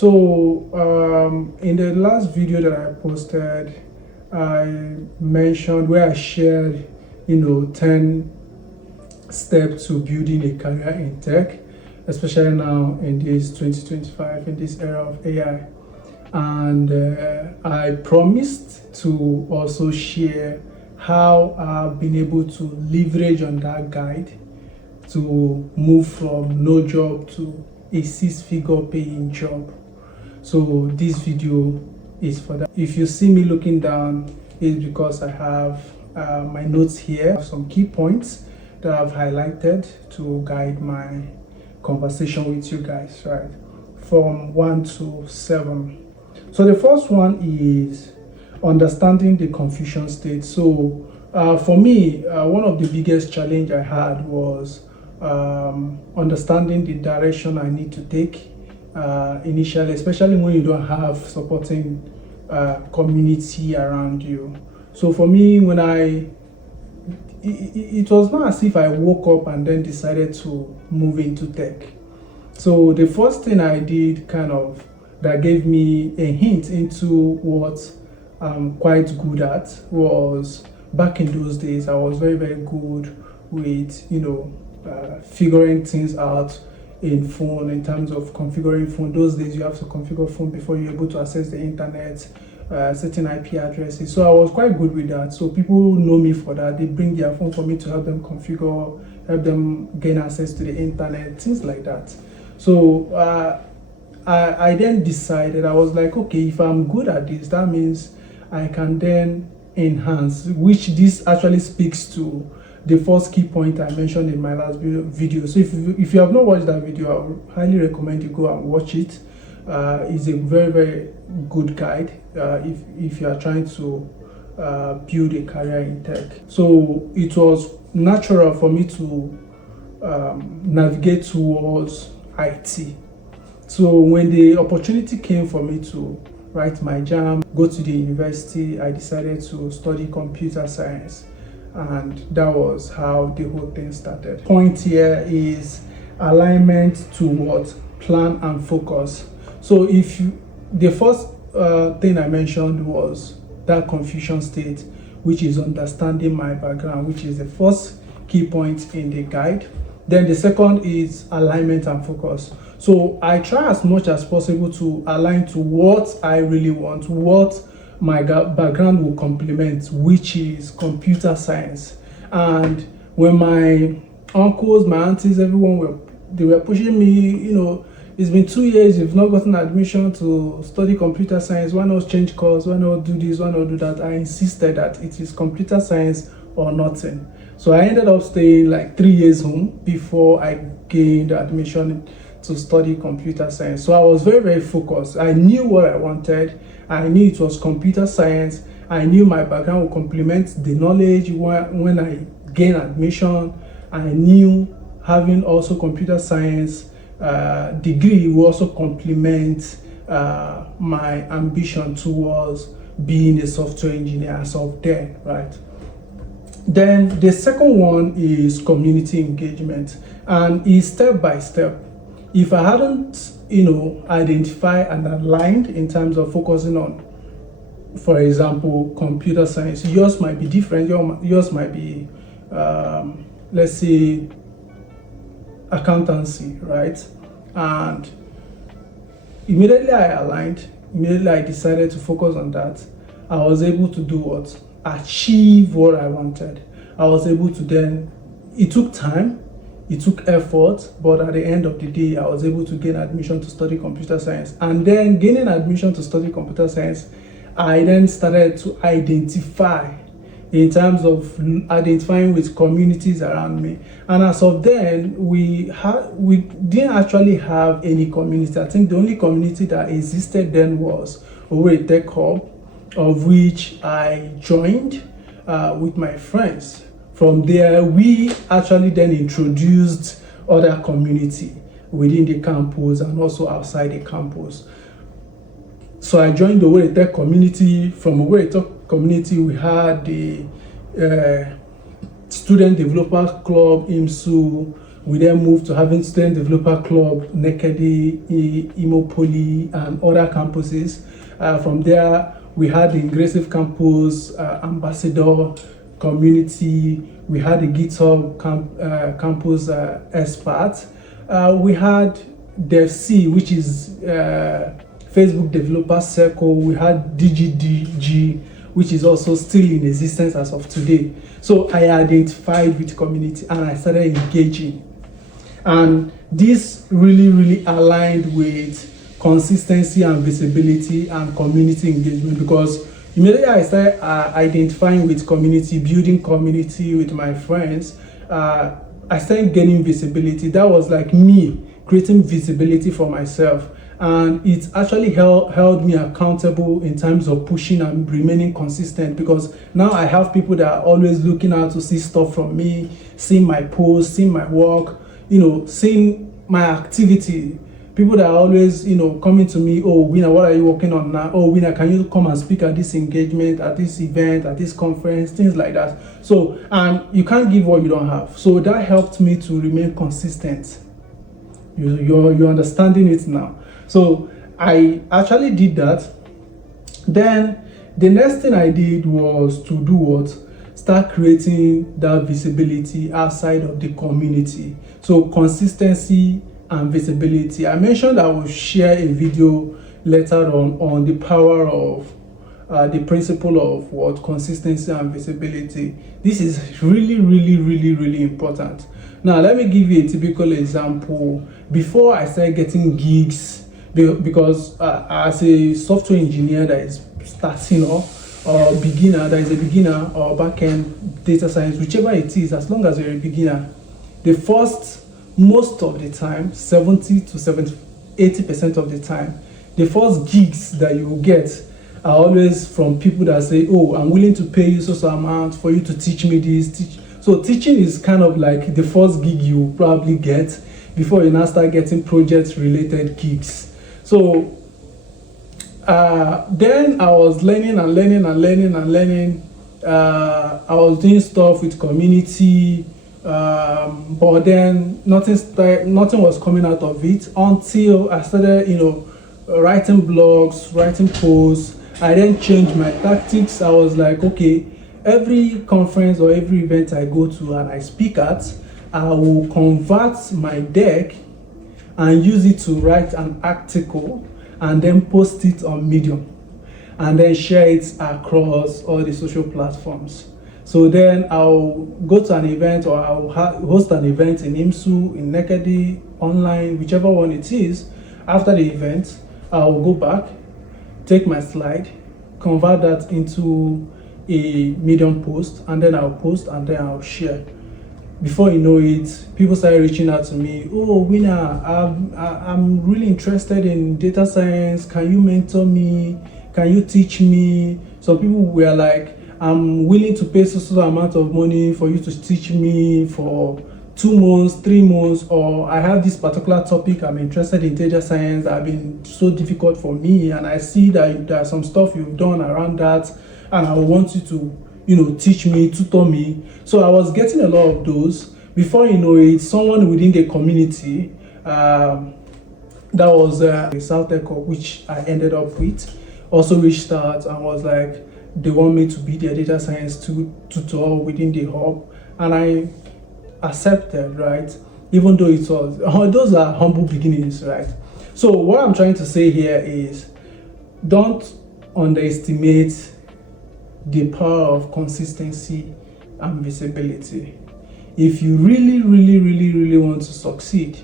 So in the last video that I posted, I mentioned where I shared, 10 steps to building a career in tech, especially now in this 2025, in this era of AI. And I promised to also share how I've been able to leverage on that guide to move from no job to a 6-figure paying job. So this video is for that. If you see me looking down, it's because I have my notes here, some key points that I've highlighted to guide my conversation with you guys, right? From 1 to 7. So the first one is understanding the confusion state. So for me, one of the biggest challenge I had was understanding the direction I need to take initially, especially when you don't have supporting community around you. So for me, it was not as if I woke up and then decided to move into tech. So the first thing I did that gave me a hint into what I'm quite good at was, back in those days, I was very, very good with, figuring things out in phone, in terms of configuring phone. Those days you have to configure phone before you're able to access the internet, certain IP addresses. So I was quite good with that. So people know me for that. They bring their phone for me to help them configure, help them gain access to the internet, things like that. So I then decided, I was like, okay, if I'm good at this, that means I can then enhance, which this actually speaks to the first key point I mentioned in my last video. So if you have not watched that video, I would highly recommend you go and watch it. It's a very, very good guide if you are trying to build a career in tech. So it was natural for me to navigate towards IT. So when the opportunity came for me to write my JAM, go to the university, I decided to study computer science. And that was how the whole thing started. Point here is alignment to what? Plan and focus. So the first thing I mentioned was that confusion state, which is understanding my background, which is the first key point in the guide. Then the second is alignment and focus. So I try as much as possible to align to what I really want, what my background will complement, which is computer science. And when my uncles, my aunties, everyone were pushing me, it's been 2 years, you've not gotten admission to study computer science, why not change course, why not do this, why not do that? I insisted that it is computer science or nothing. So I ended up staying like 3 years home before I gained admission to study computer science. So I was very, very focused. I knew what I wanted. I knew it was computer science. I knew my background would complement the knowledge when I gained admission. I knew having also computer science degree will also complement my ambition towards being a software engineer as of then, right? Then the second one is community engagement, and is step by step. If I hadn't, identified and aligned in terms of focusing on, for example, computer science, yours might be different. Yours might be, let's say, accountancy, right? And immediately I aligned, immediately I decided to focus on that. I was able to do what? Achieve what I wanted. I was able to then, it took time, it took effort, but at the end of the day, I was able to gain admission to study computer science. And then gaining admission to study computer science, I then started to identify in terms of identifying with communities around me. And as of then, we didn't actually have any community. I think the only community that existed then was over a tech hub, of which I joined with my friends. From there, we actually then introduced other community within the campus and also outside the campus. So I joined the Owerri Tech community. From Owerri Tech community, we had the Student Developer Club, IMSU. We then moved to having student developer club, Nekede, Imopoli, and other campuses. From there, we had the Ingressive Campus, Ambassador, Community. We had the GitHub Campus Expert. We had DevC, which is Facebook Developer Circle. We had DGDG, which is also still in existence as of today. So I identified with community and I started engaging. And this really aligned with consistency and visibility and community engagement, because immediately I started identifying with community, building community with my friends, I started gaining visibility. That was like me creating visibility for myself, and it actually held me accountable in terms of pushing and remaining consistent, because now I have people that are always looking out to see stuff from me, seeing my posts, seeing my work, seeing my activity. People that are always, coming to me, oh, Winner, what are you working on now? Oh, Winner, can you come and speak at this engagement, at this event, at this conference, things like that. So, and you can't give what you don't have. So that helped me to remain consistent. You're understanding it now. So I actually did that. Then the next thing I did was to do what? Start creating that visibility outside of the community. So consistency and visibility. I mentioned I will share a video later on the power of the principle of what? Consistency and visibility. This is really important. Now let me give you a typical example. Before I started getting gigs, because as a software engineer that is starting off, or beginner, that is a beginner, or back-end data science, whichever it is, as long as you're a beginner, most of the time, 70 to 80% of the time, the first gigs that you will get are always from people that say, oh, I'm willing to pay you so amount for you to teach me this. So teaching is kind of like the first gig you probably get before you now start getting project-related gigs. So then I was learning. I was doing stuff with community, but then nothing was coming out of it until I started, writing blogs, writing posts. I then changed my tactics. I was like, okay, every conference or every event I go to and I speak at, I will convert my deck and use it to write an article and then post it on Medium and then share it across all the social platforms. So then I'll go to an event, or I'll host an event in IMSU, in Nekede, online, whichever one it is. After the event, I'll go back, take my slide, convert that into a Medium post, and then I'll post and then I'll share. Before you know it, people started reaching out to me. Oh, Winner, I'm really interested in data science. Can you mentor me? Can you teach me? Some people were like, I'm willing to pay so amount of money for you to teach me for 2 months, 3 months, or I have this particular topic I'm interested in data science. I've been so difficult for me, and I see that there's some stuff you've done around that, and I want you to teach me, tutor me. So I was getting a lot of those. Before you know it, someone within the community, that was South Echo, which I ended up with, also reached out and was like, they want me to be their data science tutor within the hub, and I accepted, right? Even though it was, those are humble beginnings, right? So what I'm trying to say here is, don't underestimate the power of consistency and visibility. If you really want to succeed,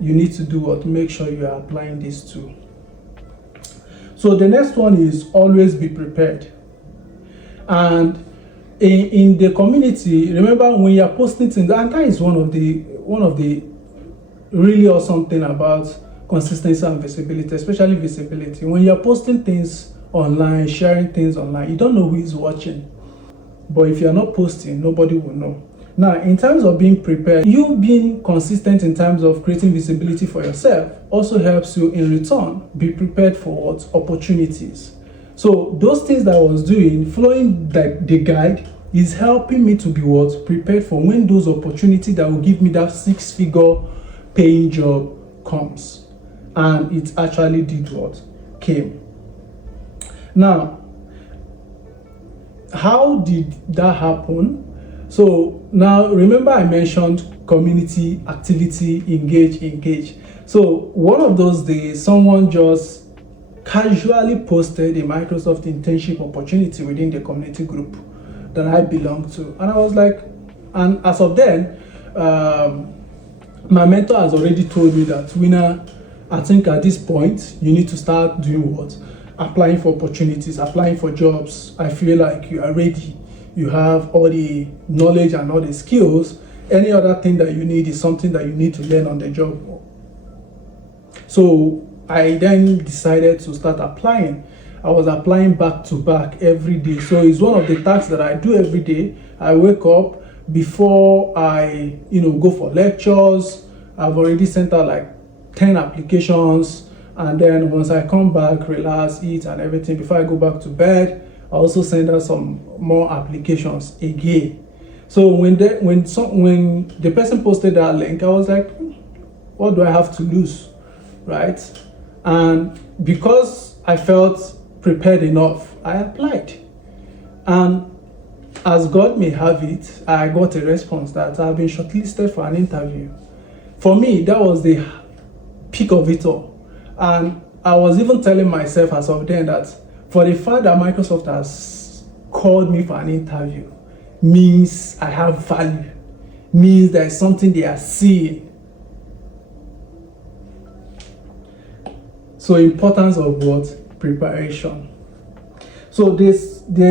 you need to do what? Make sure you are applying these two. So the next one is always be prepared. And in the community, remember when you are posting things, and that is one of the really awesome thing about consistency and visibility, especially visibility. When you are posting things online, sharing things online, you don't know who is watching. But if you are not posting, nobody will know. Now, in terms of being prepared, you being consistent in terms of creating visibility for yourself also helps you in return be prepared for what? Opportunities. So those things that I was doing, following the guide, is helping me to be what? Prepared for when those opportunities that will give me that 6-figure paying job comes. And it actually did what? Came. Now, how did that happen? So now remember I mentioned community activity, engage. So one of those days, someone just casually posted a Microsoft internship opportunity within the community group that I belong to. And I was like, and as of then, my mentor has already told me that, Winner, I think at this point, you need to start doing what? Applying for opportunities, applying for jobs. I feel like you are ready. You have all the knowledge and all the skills. Any other thing that you need is something that you need to learn on the job. So I then decided to start applying. I was applying back to back every day. So it's one of the tasks that I do every day. I wake up before I, go for lectures. I've already sent out like 10 applications. And then once I come back, relax, eat and everything, before I go back to bed, I also send out some more applications again. So when the person posted that link, I was like, what do I have to lose, right? And because I felt prepared enough, I applied. And as God may have it, I got a response that I've been shortlisted for an interview. For me, that was the peak of it all. And I was even telling myself as of then that for the fact that Microsoft has called me for an interview means I have value, means there's something they are seeing. So importance of what? Preparation. So the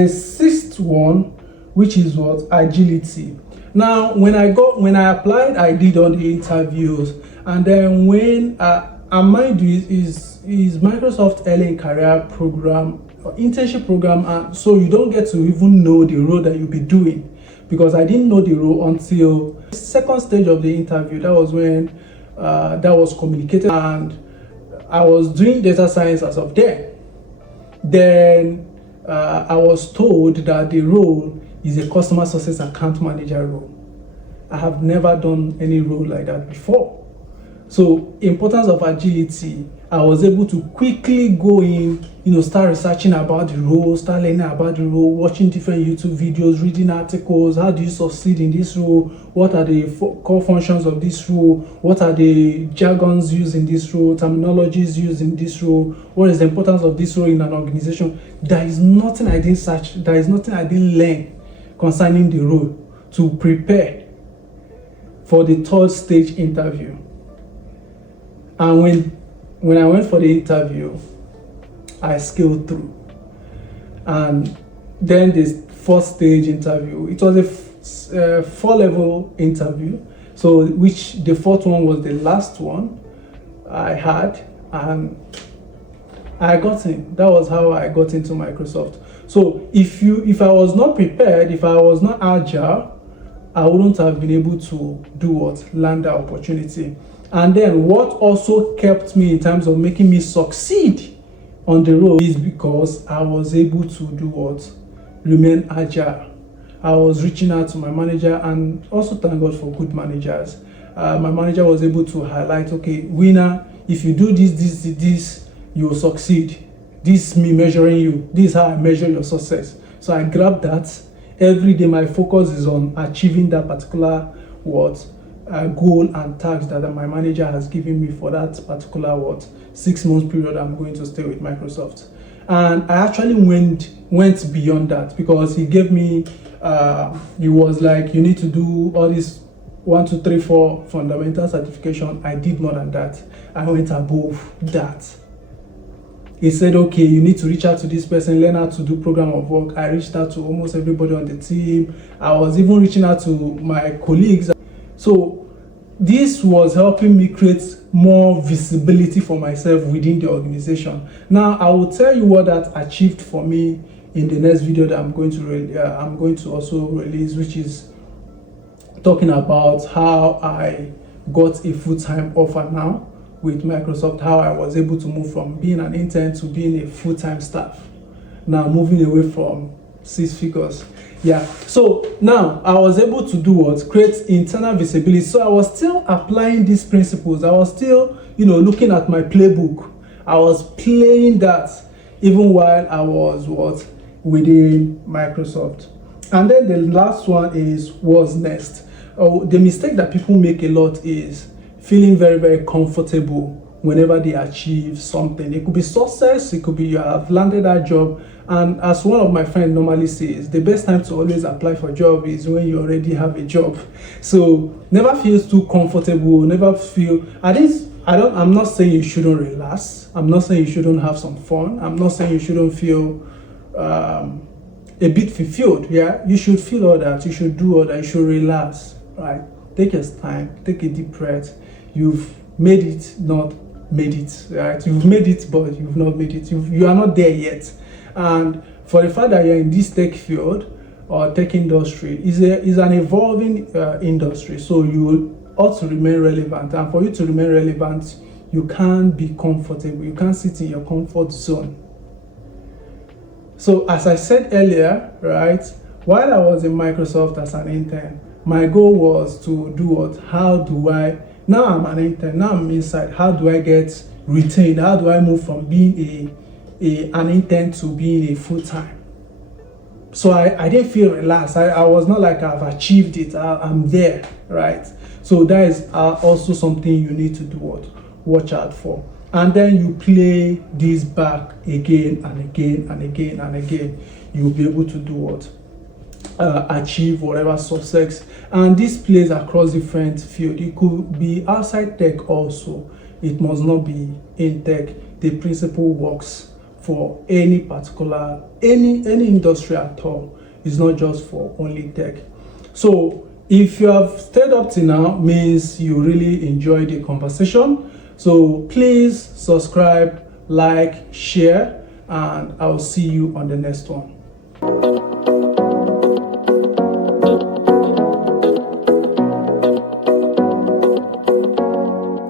sixth one, which is what? Agility. Now, when I applied, I did all the interviews, and then when and mind you, is Microsoft early in career program or internship program, and so you don't get to even know the role that you'll be doing, because I didn't know the role until the second stage of the interview. That was when that was communicated, and I was doing data science as of then. Then I was told that the role is a customer success account manager role. I have never done any role like that before. So importance of agility, I was able to quickly go in, start researching about the role, start learning about the role, watching different YouTube videos, reading articles. How do you succeed in this role? What are the core functions of this role? What are the jargons used in this role, terminologies used in this role? What is the importance of this role in an organization? There is nothing I didn't search, there is nothing I didn't learn concerning the role to prepare for the third stage interview. And when I went for the interview, I scaled through. And then this fourth stage interview, it was a 4-level interview. So which the fourth one was the last one I had, and I got in. That was how I got into Microsoft. So if I was not prepared, if I was not agile, I wouldn't have been able to do what? Land that opportunity. And then what also kept me in terms of making me succeed on the road is because I was able to do what? Remain agile. I was reaching out to my manager, and also thank God for good managers. My manager was able to highlight, okay, Winner, if you do this, you will succeed. This is me measuring you. This is how I measure your success. So I grabbed that. Every day my focus is on achieving that particular goal and task that my manager has given me for that particular 6 months period I'm going to stay with Microsoft. And I actually went beyond that, because he gave me he was like, you need to do all this 1, 2, 3, 4 fundamental certification. I did more than that. I went above that. He said, okay, you need to reach out to this person, learn how to do program of work. I reached out to almost everybody on the team. I was even reaching out to my colleagues. So this was helping me create more visibility for myself within the organization. Now, I will tell you what that achieved for me in the next video that I'm going to also release, which is talking about how I got a full-time offer now with Microsoft, how I was able to move from being an intern to being a full-time staff, now moving away from 6 figures. Yeah. So now I was able to do what? Create internal visibility. So I was still applying these principles. I was still, looking at my playbook. I was playing that even while I was within Microsoft. And then the last one is what's next. Oh, the mistake that people make a lot is feeling very, very comfortable whenever they achieve something. It could be success, it could be you have landed that job. And as one of my friends normally says, the best time to always apply for a job is when you already have a job. So never feel too comfortable, never feel, I'm not saying you shouldn't relax. I'm not saying you shouldn't have some fun. I'm not saying you shouldn't feel a bit fulfilled. Yeah, you should feel all that. You should do all that. You should relax. Right? Take your time. Take a deep breath. You've made it, not made it. Right? You've made it, but you've not made it. You are not there yet. And for the fact that you're in this tech field or tech industry, is an evolving industry. So you ought to remain relevant. And for you to remain relevant, you can't be comfortable. You can't sit in your comfort zone. So as I said earlier, right, while I was in Microsoft as an intern, my goal was to do what? Now I'm an intern, now I'm inside, how do I get retained? How do I move from being an intern to being a full-time? So I didn't feel relaxed. I was not like I've achieved it. I'm there, right? So that is also something you need to do what? Watch out for. And then you play this back again and again and again and again. You'll be able to do what? Achieve whatever success. And this plays across different fields. It could be outside tech also. It must not be in tech. The principle works for any particular, any industry at all. It's not just for only tech. So if you have stayed up till now, means you really enjoyed the conversation. So please subscribe, like, share, and I'll see you on the next one.